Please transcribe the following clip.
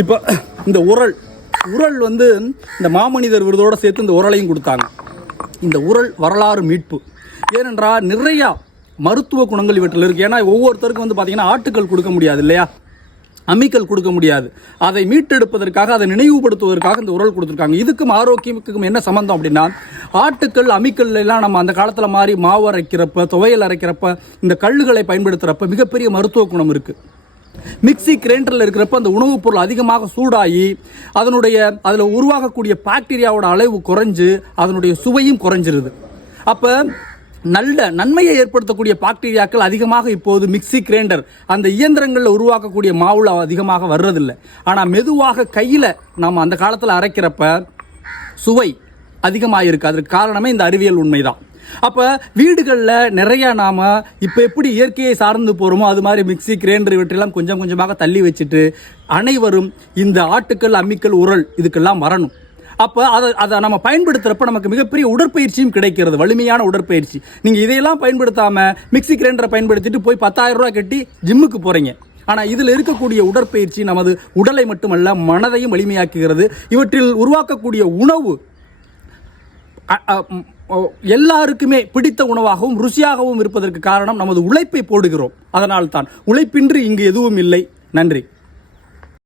இப்போ இந்த உரல் உரல் வந்து இந்த மாமனிதர் விருதோடு சேர்த்து இந்த உரலையும் கொடுத்தாங்க. இந்த உரல் வரலாறு மீட்பு. ஏனென்றால் நிறையா மருத்துவ குணங்கள் இவற்றில் இருக்குது ஏன்னா ஒவ்வொருத்தருக்கும் வந்து பார்த்திங்கன்னா ஆட்டுக்கள் கொடுக்க முடியாது இல்லையா? அம்மிக்கல் கொடுக்க முடியாது. அதை மீட்டெடுப்பதற்காக அதை நினைவுபடுத்துவதற்காக இந்த உரல் கொடுத்துருக்காங்க. இதுக்கும் ஆரோக்கியத்துக்கும் என்ன சம்மந்தம் அப்படின்னா ஆட்டுக்கல் அம்மிக்கல் எல்லாம் நம்ம அந்த காலத்தில் மாதிரி மாவு அரைக்கிறப்ப துவையல் அரைக்கிறப்ப இந்த கல்லுகளை பயன்படுத்துகிறப்ப மிகப்பெரிய மருத்துவ குணம் இருக்குது மிக்ஸி கிரைண்டரில் இருக்கிறப்ப அந்த உணவுப் பொருள் அதிகமாக சூடாகி அதனுடைய அதில் உருவாகக்கூடிய பாக்டீரியாவோட அளவு குறைஞ்சு அதனுடைய சுவையும் குறைஞ்சிருது. அப்போ நல்ல நன்மையை ஏற்படுத்தக்கூடிய பாக்டீரியாக்கள் அதிகமாக இப்போது மிக்ஸி கிரைண்டர் அந்த இயந்திரங்களில் உருவாக்கக்கூடிய மாவுல அதிகமாக வர்றதில்லை. ஆனால் மெதுவாக கையில் நாம் அந்த காலத்தில் அரைக்கிறப்ப சுவை அதிகமாக இருக்குது அதற்கு காரணமே இந்த அறிவியல் உண்மைதான். அப்போ வீடுகளில் நிறைய நாம் இப்போ எப்படி இயற்கையை சார்ந்து போகிறோமோ அது மாதிரி மிக்ஸி கிரைண்டர் இவற்றெல்லாம் கொஞ்சம் கொஞ்சமாக தள்ளி வச்சுட்டு அனைவரும் இந்த ஆட்டுக்கள் அம்மிக்கல் உரல் இதுக்கெல்லாம் வரணும். அப்போ அதை அதை நம்ம பயன்படுத்துகிறப்ப நமக்கு மிகப்பெரிய உடற்பயிற்சியும் கிடைக்கிறது வலிமையான உடற்பயிற்சி. நீங்கள் இதையெல்லாம் பயன்படுத்தாமல் மிக்ஸி கிரைண்டரை பயன்படுத்திட்டு போய் பத்தாயிரம் ரூபாய் கட்டி ஜிம்முக்கு போகிறீங்க ஆனால் இதில் இருக்கக்கூடிய உடற்பயிற்சி நமது உடலை மட்டுமல்ல மனதையும் வலிமையாக்குகிறது. இவற்றில் உருவாக்கக்கூடிய உணவு எல்லாருக்குமே பிடித்த உணவாகவும் ருசியாகவும் இருப்பதற்கு காரணம் நமது உழைப்பை போடுகிறோம். அதனால் தான் உழைப்பின்றி இங்கு எதுவும் இல்லை. நன்றி.